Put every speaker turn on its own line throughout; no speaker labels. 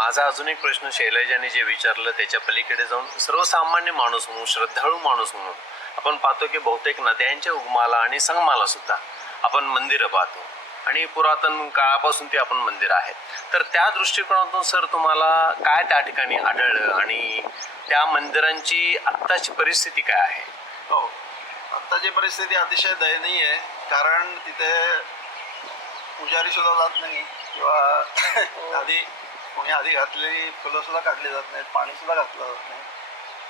माझा अजून एक प्रश्न शैलजाने जे विचारलं त्याच्या पलीकडे जाऊन सर्वसामान्य माणूस म्हणून श्रद्धाळू माणूस म्हणून आपण पाहतो की बहुतेक नद्यांच्या उगमाला आणि संगमाला सुद्धा आपण मंदिरं पाहतो. आणि पुरातन काळापासून ते आपण मंदिर आहेत. तर त्या दृष्टिकोनातून सर तुम्हाला काय त्या ठिकाणी आढळलं आणि त्या मंदिरांची आत्ताची परिस्थिती काय आहे?
हो. आत्ताची परिस्थिती अतिशय दयनीय आहे. कारण तिथे पुजारी सुद्धा जात नाही. किंवा आधी कोणी आधी घातलेली फुलं सुद्धा काढली जात नाहीत पाणी सुद्धा घातलं जात नाही.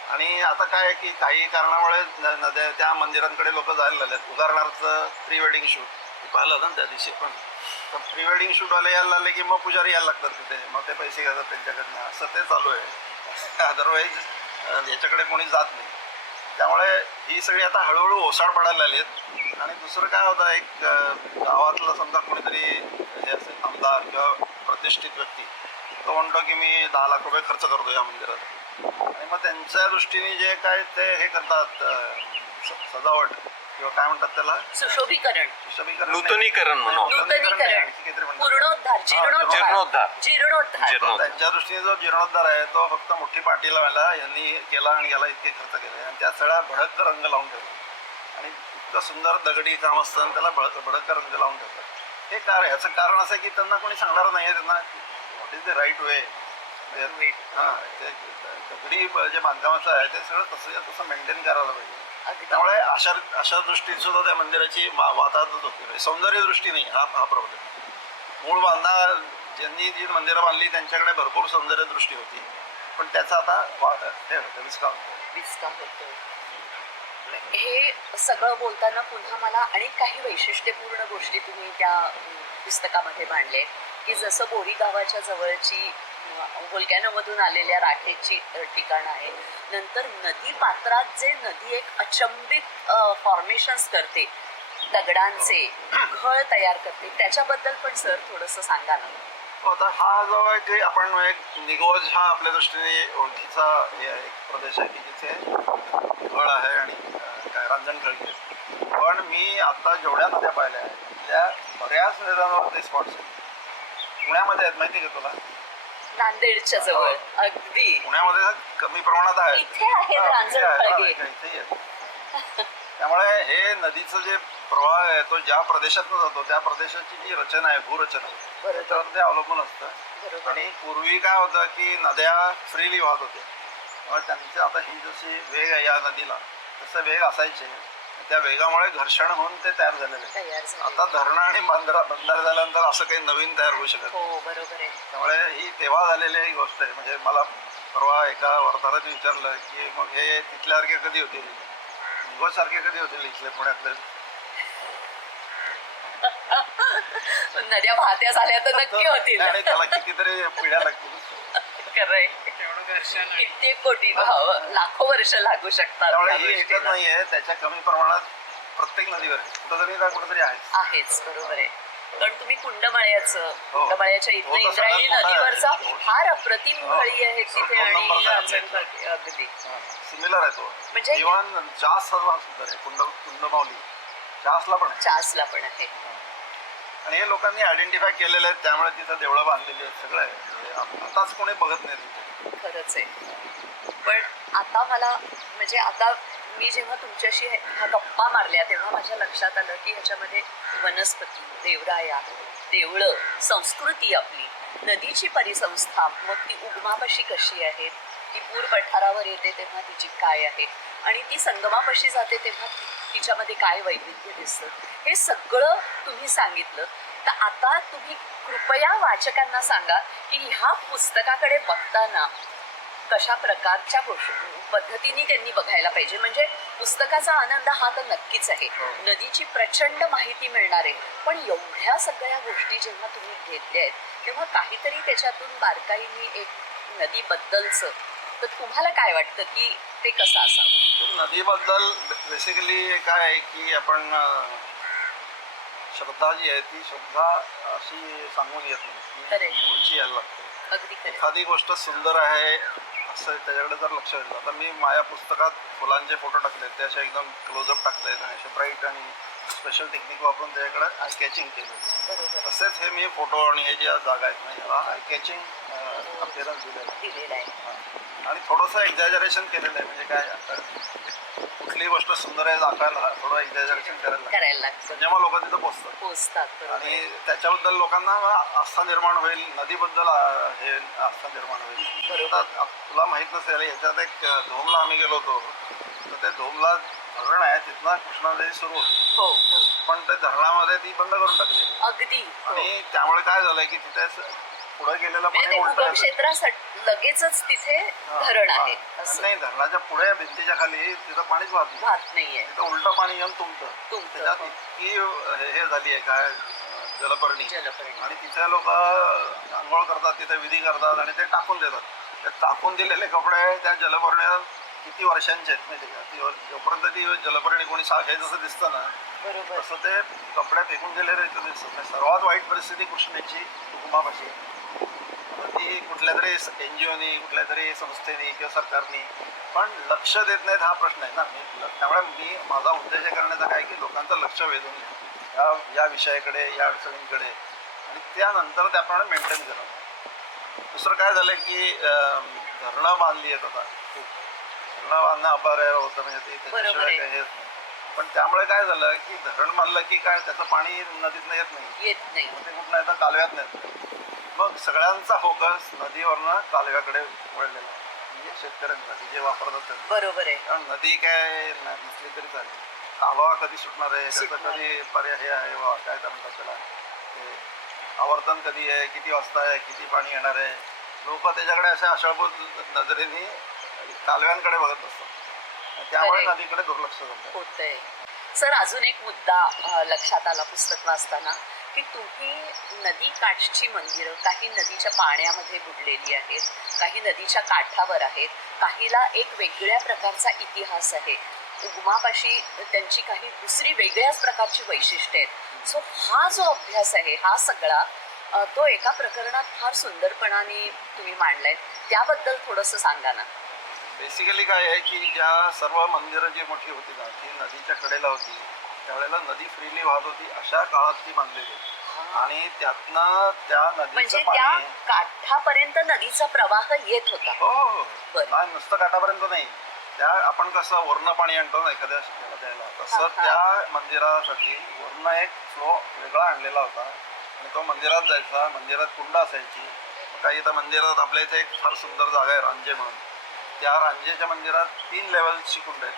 आणि आता काय आहे की काही कारणामुळे नद्या त्या मंदिरांकडे लोक जायला लागलेत. उदाहरणार्थ प्री वेडिंग शूट पाहिलं ना त्या दिवशी पण. तर प्री वेडिंग शूटवाले यायला लागले की मग पुजारी यायला लागतात तिथे. मग ते पैसे घेतात त्यांच्याकडनं. असं ते चालू आहे. अदरवाईज याच्याकडे कोणी जात नाही. त्यामुळे ही सगळी आता हळूहळू ओसाड पडायला लागली आहेत. आणि दुसरं काय होतं एक गावातला समजा कोणीतरी म्हणजे हे असेल आमदार किंवा प्रतिष्ठित व्यक्ती तो म्हणतो की मी दहा लाख रुपये खर्च करतो या मंदिरात. आणि मग त्यांच्या दृष्टीने जे काय ते हे करतात स- सजावट किंवा काय म्हणतात त्याला?
सुशोभीकरण
सुशोभीकरण
नूतनीकरण म्हणू आपण.
नूतनीकरण
आणखी काहीतरी म्हणतात.
पूर्णोद्धार जीर्णोद्धार.
जीर्णोद्धार.
जीर्णोद्धार.
जीर्णोद्धार.
त्यांच्या दृष्टीने जो जीर्णोद्धार आहे तो फक्त मोठी पाठी लावायला यांनी केला आणि याला इतके खर्च केले. आणि त्या सगळ्या भडक रंग लावून ठेवला. आणि इतकं सुंदर दगडी काम असतं आणि त्याला भडक भडक रंग लावून ठेवतात. हे काय ह्याचं कारण असं आहे की त्यांना कोणी सांगणार नाही त्यांना what is the right way हां ते दगडी जे बांधकामाचं आहे ते सगळं तसं तसं मेंटेन करायला पाहिजे. त्यामुळे अशा अशा दृष्टीत सुद्धा त्या मंदिराची वाताहतच होती. सौंदर्य दृष्टी नाही हा हा प्रॉब्लेम मूळ बांधा ज्यांनी जी मंदिरं बांधली त्यांच्याकडे भरपूर सौंदर्य दृष्टी होती. पण त्याचा आता हे होतं विस्काम
विस्तार होतो हे सगळं बोलताना पुन्हा मला आणि काही वैशिष्ट्यपूर्ण गोष्टी तुम्ही त्या पुस्तकामध्ये मांडले. की जसं बोरी गावाच्या जवळची मधून आलेल्या राखेची ठिकाण आहे. नंतर नदी पात्रात जे नदी एक अचंबित फॉर्मेशन्स करते दगडांचे घळ तयार करते त्याच्याबद्दल पण सर थोडंसं सांगा ना.
आता हा जो आहे की आपण एक निगोज हा आपल्या दृष्टीने ओळखीचा हे आहे, एक प्रदेश आहे की जिथे गळ आहे आणि काय रांजणखळी आहे पण मी आता जेवढ्या नद्या पाहिल्या आहेत त्या बऱ्याच नद्यांवर ते स्पॉट्स आहेत. पुण्यामध्ये आहेत माहिती का तुला?
नांदेडच्या जवळ. अगदी.
पुण्यामध्ये कमी प्रमाणात हा. हा, आहेत. त्यामुळे हे नदीचं जे प्रवाह आहे तो ज्या प्रदेशातून जातो त्या प्रदेशाची जी रचना आहे भूरचना त्याच्यावर ते अवलंबून असतं. आणि पूर्वी काय होतं की नद्या फ्रीली वाहत होत्या. त्यामुळे त्यांचे आता ही जशी वेग आहे या नदीला तसं वेग असायचे. त्या वेगामुळे घर्षण होऊन ते तयार झालेले. आता धरणं आणि बंदरा बंधार झाल्यानंतर असं काही नवीन तयार होऊ शकत.
हो
त्यामुळे ही तेव्हा झालेली ही गोष्ट आहे. म्हणजे मला परवा एका वार्ताहराने विचारलं की मग हे तिथल्यासारखे कधी होतील? सारखे कधी होतील इथले पुण्यातले?
नद्या वाहत्या झाल्या तर नक्की होतील.
आणि त्याला कितीतरी पिढ्या लागतील.
खरंय. कित्येक कोटी भाव लाखो वर्ष लागू शकतात.
त्यामुळे
या
ही एकच
गोष्टीला.
नाहीये त्याच्या कमी प्रमाणात प्रत्येक नदीवर कुठंतरी ना कुठंतरी आहे
आहेच बरोबर आहे. पण तुम्ही कुंडमाळ्याचं
हो.
कुंडमाळ्याच्या
हो, तर
इंद्रायणी
मोठा
नदीवरचा
आहे.
फार अप्रतिम
हो.
खळी आहे
दोन
तिथे आणि
नंबरचा आहे. आपल्या
रांजणखळी, अगदी
सिमिलर आहे तो.
म्हणजे-
इव्हन जास हा सुंदर आहे. कुंड कुंडमावली जासला पण आहे.
चासला पण आहे.
आणि हे लोकांनी आयडेंटिफाय केलेले आहेत त्यामुळे तिथं देवळं बांधलेली आहेत सगळं आहे. म्हणजे आताच कोणी बघत नाही तिथे.
खरंच आहे. पण आता मला म्हणजे आता मी जेव्हा तुमच्याशी हे- ह्या गप्पा मारल्या तेव्हा माझ्या लक्षात आलं की ह्याच्यामध्ये वनस्पती देवराया देवळं संस्कृती आपली नदीची परिसंस्था मग ती उगमापाशी कशी आहे ती पूर पठारावर येते तेव्हा तिची काय आहे? आणि ती संगमापाशी जाते तेव्हा तिच्यामध्ये काय वैविध्य दिसतं? हे सगळं तुम्ही सांगितलं. तर आता तुम्ही कृपया वाचकांना सांगा की ह्या पुस्तकाकडे बघताना कशा प्रकारच्या गोष्टी पद्धतीने त्यांनी बघायला पाहिजे? म्हणजे पुस्तकाचा आनंद हा तर नक्कीच आहे.
हो.
नदीची प्रचंड माहिती मिळणार. आहे पण एवढ्या सगळ्या गोष्टी जेव्हा तुम्ही घेतल्या आहेत तेव्हा काहीतरी त्याच्यातून बारकाईने एक नदीबद्दलचं तर तुम्हाला काय वाटतं की ते कसं असावं?
नदीबद्दल बेसिकली काय आहे की आपण अं, श्रद्धा जी आहे ती श्रद्धा अशी सांगून येत नाही.
खरंय.
ती मूळची यायला लागते.
अगदी खरं
एखादी गोष्ट सुंदर आहे असं त्याच्याकडे जर लक्ष दिलं आता मी माझ्या पुस्तकात फुलांचे फोटो टाकले ते असे एकदम क्लोजअप टाकले आणि असे ब्राईट आणि स्पेशल टेक्निक वापरून त्याच्याकडे आय कॅचिंग केलेलं
बरोबर.
तसेच हे मी फोटो आणि हे ज्या जागा आहेत ना याला आय कॅचिंग अपिअरन्स दिलेला आहे.
दिलेला आहे.
आणि थोडंसं एक्झॅजरेशन केलेलं आहे. म्हणजे काय आता कुठलीही गोष्ट सुंदर आहे दाखवायला थोडं एक्झॅजरेशन करायला लागतं.
करायला लागतं.
जेव्हा लोक तिथं पोचतात.
पोचतात बरोबर.
आणि त्याच्याबद्दल लोकांना आस्था निर्माण होईल नदीबद्दल आ- हे आस्था निर्माण होईल.
बरोबर.
आता तुला माहीत नसेल याच्यात एक धोमला आम्ही गेलो होतो. तर ते धोमला धरण आहे तिथनं कृष्णा नदी सुरू होती.
हो हो.
पण ते धरणामध्ये ती बंद करून टाकली
अगदी हो.
आणि त्यामुळे काय झालंय की तिथे स- पुढे गेलेलं
म्हणजे
पाणी
ते
उलटं
उगम. क्षेत्रासाठी लगेचच तिथे
हा,
धरण
हा.
आहे असं.
नाही धरणाच्या पुढे भिंतीच्या खाली तिथं पाणीच वाहत नाही.
वाहत नाहीये.
तिथं उलटं पाणी येऊन तुमचं. त्याच्यात
हो.
इतकी हे हे झाली आहे काय अं, जलपर्णी.
जलपर्णी.
आणि तिथे लोक आंघोळ करतात तिथे विधी करतात आणि ते टाकून देतात. ते टाकून दिलेले कपडे त्या जलपर्ण्या किती वर्षांचे आहेत माहिती का? ती वर- जोपर्यंत ती जलपर्णी कोणी साखे जसं दिसतं ना
बरोबर.
तसं ते कपडे फेकून दिलेले इथं दिसत नाही सर्वात वाईट परिस्थिती कृष्णेची हुकुमापाशी आहे. कुठल्या तरी एन जी ओनी कुठल्या तरी संस्थेनी किंवा सरकारनी पण लक्ष देत नाहीत हा प्रश्न आहे ना. मी त्यामुळे मी माझा उद्देश करण्याचा काय की लोकांचं लक्ष वेधून घ्या. या या विषयाकडे या अडचणींकडे. आणि त्यानंतर त्याप्रमाणे मेंटेन करणं दुसरं काय झालं की धरणं बांधली आहेत आता. खूप धरणं बांधणं अपार होतं म्हणजे ते त्याच्याशिवाय. काही हेच नाही. पण त्यामुळे काय झालं की धरण बांधलं की काय त्याचं पाणी नदीतनं येत नाही.
येत नाही.
ते कुठं येतं कालव्यात नेत मग सगळ्यांचा फोकस नदीवरनं कालव्याकडे वळलेला आहे. म्हणजे शेतकऱ्यांसाठी जे वापरतात त्यांना.
बरोबर आहे.
कारण नदी काय न- नसली तरी चालेल. कालवा कधी सुटणार आहे? त्याचा
सुटणार.
कधी पर्याय हे आहे? वा काय काय म्हणतात त्याला ते आवर्तन कधी आहे? किती वाजता आहे? किती पाणी येणार आहे? लोक त्याच्याकडे अशा आशाभूत नजरेने कालव्यांकडे बघत असतात. त्यामुळे. नदीकडे दुर्लक्ष होतं
होतंय. सर अजून एक मुद्दा अ, लक्षात आला पुस्तक वाचताना. की तुम्ही नदी काठची मंदिरं काही नदीच्या पाण्यामध्ये बुडलेली आहेत काही नदीच्या काठावर आहेत काहीला एक वेगळ्या प्रकारचा इतिहास आहे. उगमापाशी त्यांची काही दुसरी वेगळ्याच प्रकारची वैशिष्ट्ये आहेत. सो हा जो अभ्यास आहे हा सगळा तो एका प्रकरणात फार सुंदरपणाने तुम्ही मांडलाय. त्याबद्दल थोडंसं सांगा ना.
बेसिकली काय आहे की ज्या सर्व मंदिरं जी मोठी होती ना ती नदीच्या कडेला होती. त्यावेळेला नदी फ्रीली वाहत होती अशा काळात ती बांधली गेली आणि त्यातनं त्या
म्हणजे
नदीचं
त्या
पाणी
काठापर्यंत नदीचा प्रवाह येत होता.
हो हो. हो.
बरं.
नाही नुसतं काठापर्यंत नाही. त्या आपण कसं वर्ण पाणी आणतो ना एखाद्या याला द्यायला तसं
हा.
त्या मंदिरासाठी वर्ण एक फ्लो वेगळा आणलेला होता. आणि तो मंदिरात जायचा मंदिरात कुंड असायची. काही आता मंदिरात आपल्या इथे एक फार सुंदर जागा आहे रांजे म्हणून. त्या रांजेच्या मंदिरात तीन लेवलची कुंड आहेत.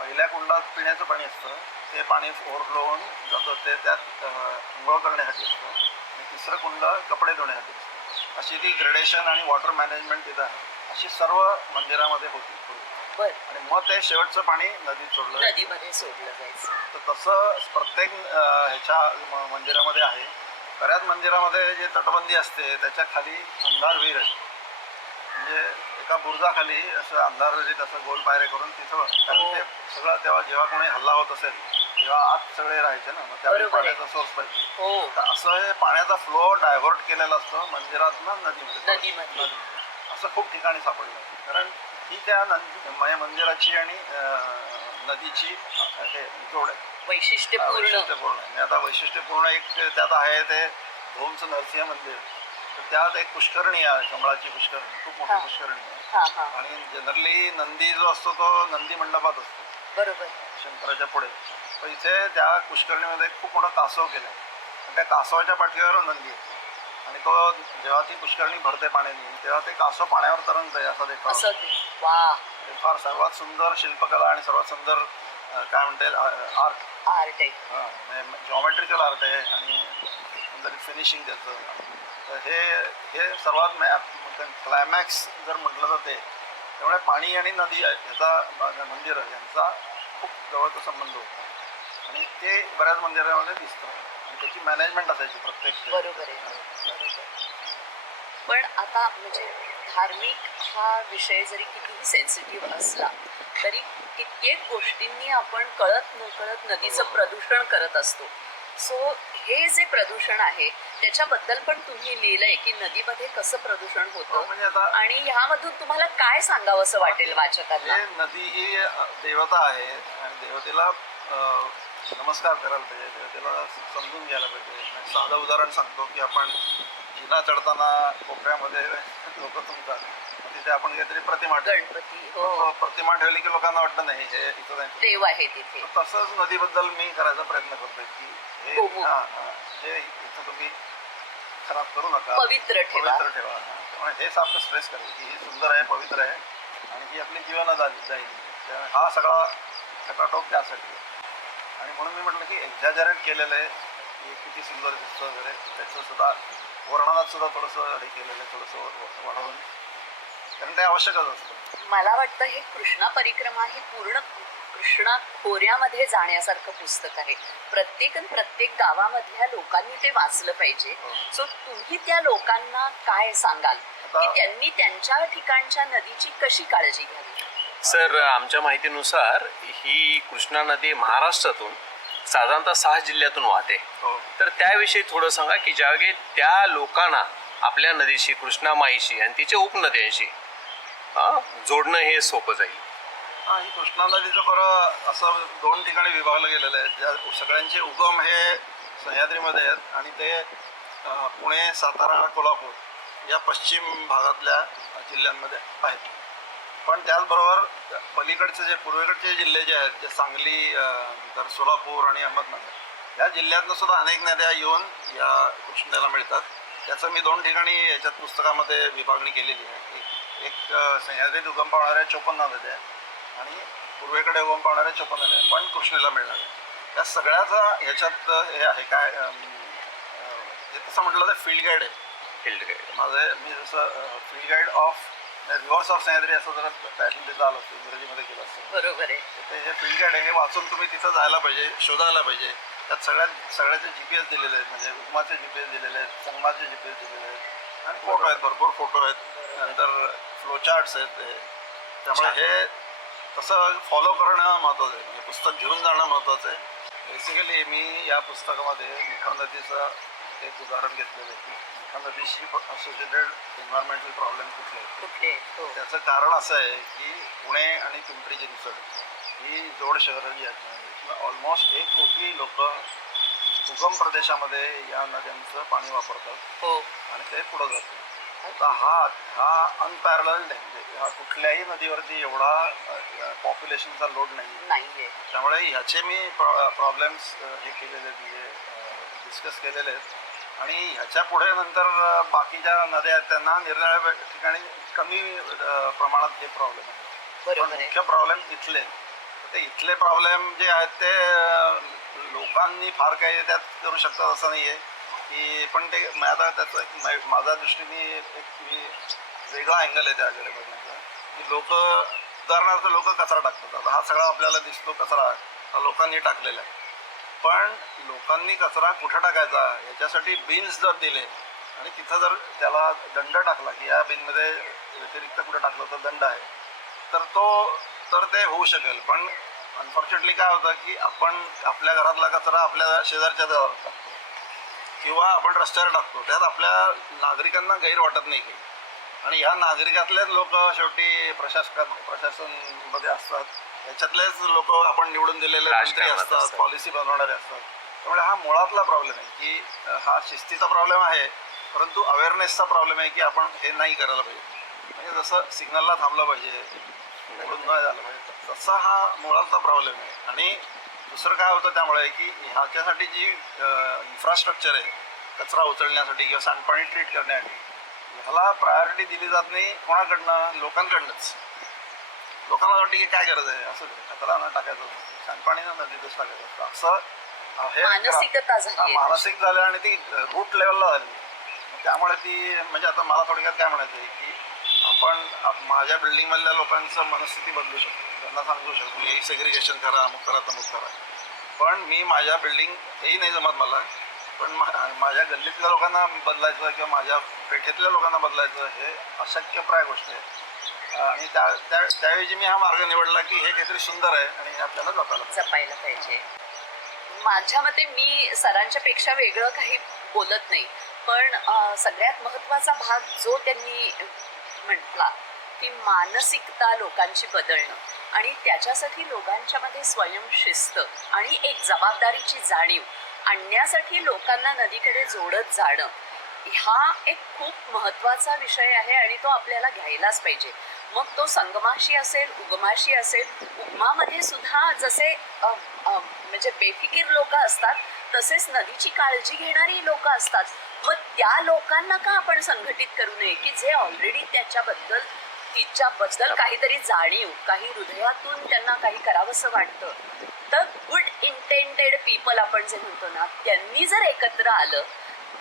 पहिल्या कुंडात पिण्याचं पाणी असतं ते पाणी ओव्हरफ्लो होऊन जातं ते त्यात आंघोळ करण्यासाठी असतं. आणि तिसरं कुंड कपडे धुण्यासाठी असतं. अशी ती ग्रेडेशन आणि वॉटर मॅनेजमेंट तिथं आहे. अशी सर्व मंदिरामध्ये होती. आणि मग ते शेवटचं पाणी नदीत सोडलं.
नदीमध्ये सोडलं जायचं.
तर तसं प्रत्येक ह्याच्या मंदिरामध्ये आहे. बऱ्याच मंदिरामध्ये जे तटबंदी असते त्याच्याखाली अंधार विहीर आहे. म्हणजे एका बुर्जाखाली असं अंधार असं गोल पायरे करून तिथं कारण ते सगळं तेव्हा जेव्हा कोणी हल्ला होत असेल तेव्हा आत सगळे राहायचे ना मग त्यावेळी
बरोबर आहे.
पाण्याचा सोर्स पाहिजे
हो.
तर असं हे पाण्याचा फ्लो डायव्हर्ट केलेला असतो मंदिरातनं नदीमध्ये.
नदीमध्ये.
असं खूप ठिकाणी सापडलं. कारण ही त्या नंदी म्हणजे मंदिराची आणि अं, नदीची अं, हे जोड आहे.
वैशिष्ट्यपूर्ण.
वैशिष्ट्यपूर्ण आहे. आणि आता वैशिष्ट्यपूर्ण एक त्यात आहे ते धोमचं नरसिंह मंदिर. तर त्यात एक पुष्करणी आहे कमळाची पुष्करणी. खूप मोठी. पुष्करणी आहे.
हा हा.
आणि जनरली नंदी जो असतो तो नंदी मंडपात असतो.
बरोबर.
शंकराच्या पुढे. तर इथे त्या पुष्करणीमध्ये खूप मोठा कासव केला आहे आणि त्या कासवाच्या पाठीवर नंदी आहे. आणि तो जेव्हा ती पुष्करणी भरते पाण्याने तेव्हा ते कासव पाण्यावर तरंगत आहे असा देखावा हे फार सर्वात सुंदर शिल्पकला आणि सर्वात सुंदर काय म्हणता येईल आर्ट.
आर्ट आहे.
जॉमेट्रिकल आर्ट आहे आणि नंतर फिनिशिंग त्याचं. तर हे हे सर्वात क्लायमॅक्स जर म्हटलं तर ते त्यामुळे पाणी आणि नदी आहे ह्याचा मंदिर यांचा खूप जवळचा संबंध होता. आणि ते बऱ्याच मंदिरामध्ये दिसतं. आणि त्याची मॅनेजमेंट असायची प्रत्येक
बरोबर आहे पण आता म्हणजे धार्मिक हा विषय जरी कितीही सेन्सिटिव्ह असला तरी कित्येक गोष्टींनी आपण कळत नकळत नदीचं प्रदूषण करत असतो. सो हे जे प्रदूषण आहे त्याच्याबद्दल पण तुम्ही लिहिलंय की नदीमध्ये कसं प्रदूषण
हो,
होतं
म्हणजे आता
आणि ह्यामधून तुम्हाला काय सांगावं असं वाटेल वाचकांना?
हे नदी ही देवता आहे आणि देवतेला अ, नमस्कार करायला पाहिजे. देवतेला समजून घ्यायला पाहिजे. साधं उदाहरण सांगतो की आपण जिना चढताना कोपऱ्यामध्ये लोक तुमतात मग तिथे आपण काहीतरी प्रतिमा.
गणपती हो
प्रतिमा ठेवली की लोकांना वाटतं नाही हे इथं नाही
देव आहे तिथे
तर तसंच नदीबद्दल मी करायचा प्रयत्न करतोय की हे. हा, हा, हे इथं तुम्ही खराब करू नका
पवित्र ठेवा.
पवित्र ठेवा हा. त्यामुळे स्ट्रेस करेल की ही सुंदर आहे पवित्र आहे आणि ही आपली जीवन जाईल हा सगळा खटाटोप त्यासाठी आहे. आणि म्हणून मी म्हटलं की एक्झॅजरेट केलेलं आहे की किती सुंदर दिसतं वगैरे त्याचं सुद्धा वर्णनात सुद्धा थोडंसं हे केलेलं आहे थोडंसं व- वाढवून कारण ते आवश्यकच असतं.
मला वाटतं हे कृष्णा परिक्रमा हे पूर्ण कृष्णा खोऱ्यामध्ये जाण्यासारखं पुस्तक आहे. प्रत्येक आणि प्रत्येक गावामधल्या लोकांनी ते वाचलं पाहिजे.
हो.
सो तुम्ही त्या लोकांना काय सांगाल? की
आता-
त्यांनी त्यांच्या ठिकाणच्या नदीची कशी काळजी घ्यावी?
सर आमच्या माहितीनुसार ही कृष्णा नदी महाराष्ट्रातून साधारणतः सहा जिल्ह्यातून वाहते.
हो.
तर त्याविषयी थोडं सांगा की ज्यावेळी त्या लोकांना आपल्या नदीशी कृष्णा माईशी आणि तिच्या उपनद्यांशी जोडणं हे सोपं जाईल.
हा ही कृष्णा नदीचं खरं असं दोन ठिकाणी विभागलं गेलेलं आहे. ज्या सगळ्यांचे उगम हे सह्याद्रीमध्ये आहेत आणि ते पुणे सातारा कोल्हापूर या पश्चिम भागातल्या जिल्ह्यांमध्ये आहेत. पण त्याचबरोबर पलीकडचे जे पूर्वेकडचे जिल्हे जे आहेत जे सांगली तर सोलापूर आणि अहमदनगर या जिल्ह्यातनं सुद्धा अनेक नद्या येऊन या कृष्णेला मिळतात. त्याचं मी दोन ठिकाणी याच्यात पुस्तकामध्ये विभागणी केलेली आहे. एक सह्याद्रीत उगम पावणाऱ्या चोपन्न नद्या आहेत आणि पूर्वेकडे उगम पावणाऱ्या चोपन्न नद्या पण कृष्णेला मिळणार आहे. या सगळ्याचा ह्याच्यात हे आहे काय तसं म्हटलं तर फील्ड गाईड आहे.
Field guide.
माझं मी जसं field guide of rivers of Sahyadri असं जरा टायटल देता आलं असतं इंग्रजीमध्ये केलं असतं.
बरोबर आहे.
ते हे फील्ड गाईड आहे हे वाचून तुम्ही तिथं जायला पाहिजे शोधायला पाहिजे. त्यात सगळ्यात सगळ्याचे जी पी एस दिलेले आहेत म्हणजे उगमाचे जी पी एस दिलेले आहेत संगमाचे जी पी एस दिलेले आहेत. आणि फोटो आहेत भरपूर फोटो आहेत. नंतर फ्लो चार्ट्स आहेत ते. त्यामुळे. हे तसं फॉलो करणं महत्त्वाचं आहे. म्हणजे पुस्तक घेऊन जाणं महत्त्वाचं आहे. बेसिकली मी या पुस्तकामध्ये मिठा नदीचं एक उदाहरण घेतलेलं आहे की मिठा नदीशी असोसिएटेड एन्व्हायरमेंटल प्रॉब्लेम कुठले आहेत
कुठले आहेत? हो.
त्याचं कारण असं आहे की पुणे आणि पिंपरी चिंचवड ही जोड शहरं जी आहेत ऑलमोस्ट एक कोटी लोक उगम प्रदेशामध्ये या नद्यांचं पाणी वापरतात.
हो.
आणि ते पुढं जातं आता हा हा अनपॅरल्ड आहे म्हणजे हा कुठल्याही नदीवरती एवढा पॉप्युलेशनचा लोड नाही
नाहीये.
त्यामुळे ह्याचे मी प्रॉब्लेम्स हे केलेले म्हणजे डिस्कस केलेले आहेत. आणि ह्याच्या पुढे नंतर बाकीच्या नद्या आहेत त्यांना निरनिराळ्या वे- ठिकाणी कमी प्रमाणात हे प्रॉब्लेम आहेत. पण मुख्य प्रॉब्लेम इथले ते इथले प्रॉब्लेम जे आहेत ते लोकांनी फार काही त्यात करू शकतात असं नाही आहे की पण ते आता त्याचं एक माझ्या दृष्टीने एक मी वेगळा अँगल आहे त्याकडे बघण्याचा. की लोक उदाहरणार्थ लोक कचरा टाकतात. आता हा सगळा आपल्याला दिसतो कचरा. हा लोकांनी टाकलेला आहे. पण लोकांनी कचरा कुठं टाकायचा? याच्यासाठी बिन्स जर दिले आणि तिथं जर त्याला दंड टाकला की या बिनमध्ये व्यतिरिक्त कुठं टाकलं तर दंड आहे. तर तो तर ते होऊ शकेल. पण अनफॉर्च्युनेटली काय होतं की आपण आपल्या घरातला कचरा आपल्या शेजारच्या घरात टाकतो. किंवा आपण रस्त्यावर टाकतो त्यात आपल्या नागरिकांना गैर वाटत नाही काही आणि ह्या नागरिकातलेच लोक शेवटी प्रशासकात प्रशासनमध्ये असतात. याच्यातलेच लोक आपण निवडून दिलेले मंत्री असतात. पॉलिसी बनवणारे असतात. त्यामुळे हा मुळातला प्रॉब्लेम आहे की हा शिस्तीचा प्रॉब्लेम आहे परंतु अवेअरनेसचा प्रॉब्लेम आहे की आपण हे नाही करायला पाहिजे. म्हणजे जसं सिग्नलला थांबलं पाहिजे मोडून नाही झालं पाहिजे. तसा हा मुळातला प्रॉब्लेम आहे. आणि दुसरं काय होतं त्यामुळे की ह्याच्यासाठी जी इन्फ्रास्ट्रक्चर आहे कचरा उचलण्यासाठी किंवा सांडपाणी ट्रीट करण्यासाठी ह्याला प्रायोरिटी दिली जात नाही कोणाकडनं? लोकांकडनंच. लोकांना वाटतं की काय गरज आहे? असं कचरा न टाकायचं. सांडपाणी ना नदीतच टाकायचं असतं. असं हे. मानसिक झालं आणि ती रूट लेवलला झाली. त्यामुळे ती म्हणजे आता मला थोडक्यात काय म्हणायचं आहे की आपण आप- माझ्या बिल्डिंग मधल्या लोकांचं मनस्थिती बदलू शकतो. त्यांना सांगू शकतो हे सेग्रिगेशन करा अमुक करा तमुक करा. पण मी माझ्या बिल्डिंग हेही नाही जमत मला. पण मा- माझ्या गल्लीतल्या लोकांना बदलायचं किंवा माझ्या पेठेतल्या लोकांना बदलायचं हे अशक्यप्राय गोष्ट आहे. आणि त्या त्या- त्याऐवजी मी हा मार्ग निवडला की हे काहीतरी सुंदर आहे आणि आपल्याला जपायला
जपायला पाहिजे. माझ्या मते मी सरांच्या पेक्षा वेगळं काही बोलत नाही. पण सगळ्यात महत्त्वाचा भाग जो त्यांनी म्हटला की मानसिकता लोकांची बदलणं. आणि त्याच्यासाठी लोकांच्या मध्ये स्वयंशिस्त आणि एक जबाबदारीची जाणीव आणण्यासाठी लोकांना नदीकडे जोडत जाणं हा एक खूप महत्त्वाचा विषय आहे आणि तो आपल्याला घ्यायलाच पाहिजे. मग तो संगमाशी असेल उगमाशी असेल उगमामध्ये सुद्धा जसे म्हणजे बेफिकीर लोक असतात तसेच नदीची काळजी घेणारी लोक असतात. मग त्या लोकांना का आपण संघटित करू नये की जे ऑलरेडी त्याच्याबद्दल तिच्याबद्दल काहीतरी जाणीव काही हृदयातून त्यांना काही करावंसं वाटतं. तर गुड इंटेंटेड पीपल आपण जे म्हणतो ना त्यांनी जर एकत्र आलं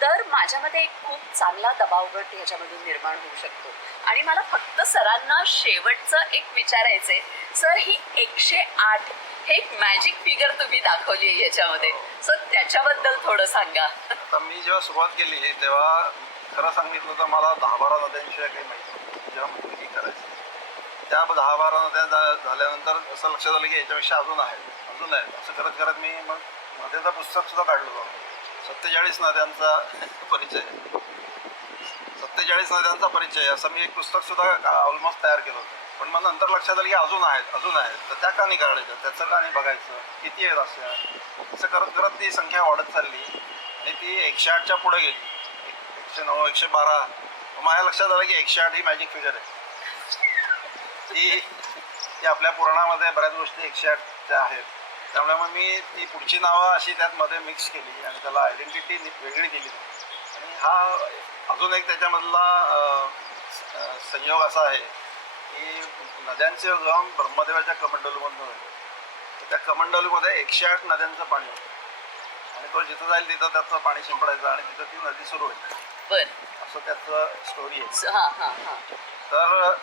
तर माझ्यामध्ये एक खूप चांगला दबाव गट ह्याच्यामधून निर्माण होऊ शकतो. आणि मला फक्त सरांना शेवटचं एक विचारायचंय. सर ही एकशे आठ हे एक मॅजिक फिगर तुम्ही दाखवली आहे याच्यामध्ये सर त्याच्याबद्दल थोडं सांगा.
आता मी जेव्हा सुरुवात केली तेव्हा खरं सांगितलं तर मला दहा बारा नद्यांशिवाय काही माहिती जेव्हा म्हटलं करायचं. त्या दहा बारा नद्या झाल्यानंतर असं लक्षात आलं की याच्यापेक्षा अजून आहे. अजून आहे. असं करत करत मी मग नद्याचं पुस्तक सुद्धा काढलं होतं. सत्तेचाळीस नद्यांचा परिचय. सत्तेचाळीस नद्यांचा परिचय. असं मी एक पुस्तक सुद्धा ऑलमोस्ट तयार केलं होतं. पण मग नंतर लक्षात आलं की अजून आहेत अजून आहेत. तर त्या का नाही काढायच्या. त्याचं का नाही बघायचं. किती आहेत असे असं करत करत ती संख्या वाढत चालली. आणि ती एकशे आठच्या पुढे गेली. एकशे नऊ एकशे बारा. माझ्या लक्षात आलं की एकशे आठ ही मॅजिक फिगर आहे. ती ती आपल्या पुराणामध्ये बऱ्याच गोष्टी एकशे आठच्या आहेत. त्यामुळे मग मी ती पुढची नावं अशी त्यात मध्ये मिक्स केली आणि त्याला आयडेंटिटी वेगळी दिली आणि हा अजून एक त्याच्यामधला संयोग असा आहे की नद्यांचे उगम ब्रह्मदेवाच्या कमंडलूमधून होते तर त्या कमंडलूमध्ये एकशे आठ नद्यांचं पाणी होतं. आणि तो जिथं जाईल तिथं त्याचं पाणी शिंपडायचं आणि तिथं ती नदी सुरू होईल. असं त्याचं स्टोरी आहे.
हा हा हा.
तर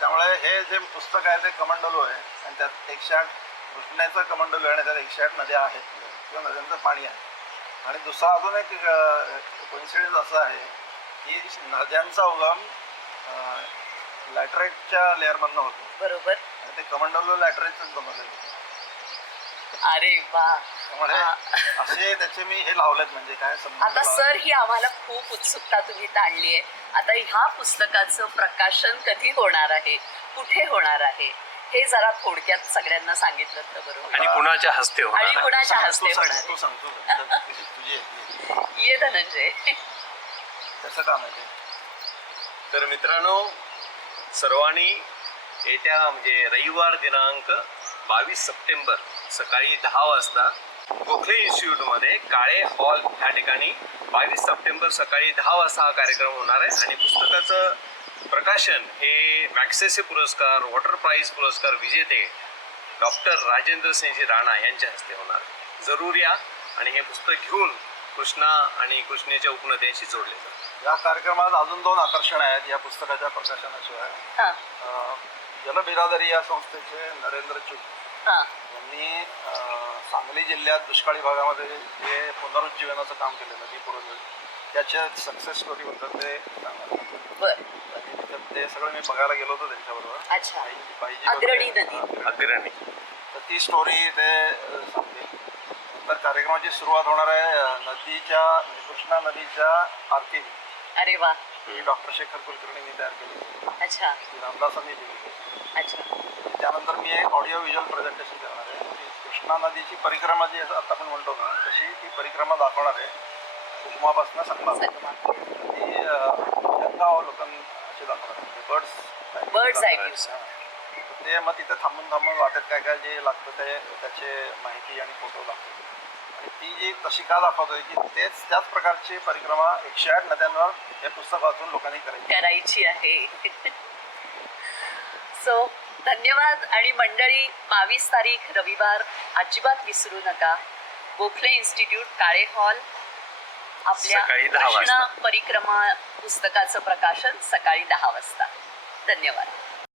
त्यामुळे हे जे पुस्तक आहे ते कमंडलू आहे. आणि त्यात एकशे आठ घुसण्याचं कमंडलू आहे आणि त्यात एकशे आठ नद्या आहेत. किंवा नद्यांचं पाणी आहे. आणि दुसरा अजून एक कोइन्सिडन्स असा आहे की नद्यांचा उगम लॅटराईटच्या लेअरमधनं होतो.
बरोबर.
ते कमंडलू लॅटराईटच बनवलेलं.
अरे वा.
त्यामुळे. असे त्याचे मी हे लावलेत म्हणजे काय
आता सर ही आम्हाला खूप उत्सुकता तुम्ही ताणली आहे आता ह्या पुस्तकाचं प्रकाशन कधी होणार आहे? कुठे होणार आहे? हे जरा थोडक्यात सगळ्यांना सांगितलं तर बरोबर
आणि कुणाच्या हस्ते
आणि
होणार?
कुणाच्या हस्ते होणार
तू तुझी.
ये धनंजय.
त्याचं काम आहे ते.
तर मित्रांनो सर्वांनी येत्या म्हणजे रविवार दिनांक बावीस सप्टेंबर सकाळी दहा वाजता गोखले इन्स्टिट्यूटमध्ये काळे हॉल ह्या ठिकाणी बावीस सप्टेंबर सकाळी दहा वाजता हा कार्यक्रम होणार आहे आणि पुस्तकाचं प्रकाशन हे मॅक्सेसे पुरस्कार वॉटर प्राईज पुरस्कार विजेते डॉक्टर राजेंद्र सिंहजी राणा यांच्या हस्ते होणार आहे. जरूर या आणि हे पुस्तक घेऊन कृष्णा आणि कृष्णेच्या उपनद्यांशी जोडले जा
या कार्यक्रमात अजून दोन आकर्षण आहेत या पुस्तकाच्या प्रकाशनाशिवाय.
हा.
जलबिरादरी या संस्थेचे नरेंद्र चूक
हा.
यांनी अं, सांगली जिल्ह्यात दुष्काळी भागामध्ये जे पुनरुज्जीवनाचं काम केलं नदी पुनरुज्जीवन त्याच्या सक्सेस स्टोरीबद्दल ते सांगणार
बर.
आणि तिथं ते सगळं मी बघायला गेलो होतो त्यांच्याबरोबर.
अच्छा.
बाई- बाईजी
अग्रणी
वगैरे-
नदी.
हा,
अग्रणी.
तर ती स्टोरी ते अ, सांगतील नंतर कार्यक्रमाची सुरुवात होणार आहे अ, नदीच्या कृष्णा नदीच्या आरती.
अरे वा.
ही डॉक्टर शेखर कुलकर्णींनी तयार केली.
अच्छा.
ती रामदासांनी दिली
अच्छा.
त्यानंतर मी एक ऑडिओ व्हिज्युअल प्रेझेंटेशन करणार आहे. कृष्णा नदीची परिक्रमा जी आता आपण म्हणतो ना तशी ती परिक्रमा दाखवणार आहे. कुसुमापासून
सगमा.
ती गंगा अवलोकन अशी दाखवणार बर्ड्स
Bird's eye view.
ते मग तिथे थांबून थांबून वाटेत काय काय जे लागतं ते त्याचे माहिती आणि फोटो दाखवतो आणि ती जी तशी का दाखवतोय की तेच त्याच प्रकारची परिक्रमा एकशे आठ नद्यांवर हे पुस्तक वाचून लोकांनी करायची.
करायची आहे. सो धन्यवाद आणि मंडळी बावीस तारीख रविवार. अजिबात विसरू नका. Gokhale institute Kale hall. आपल्या कृष्णा. परिक्रमा पुस्तकाचं प्रकाशन सकाळी दहा वाजता. धन्यवाद.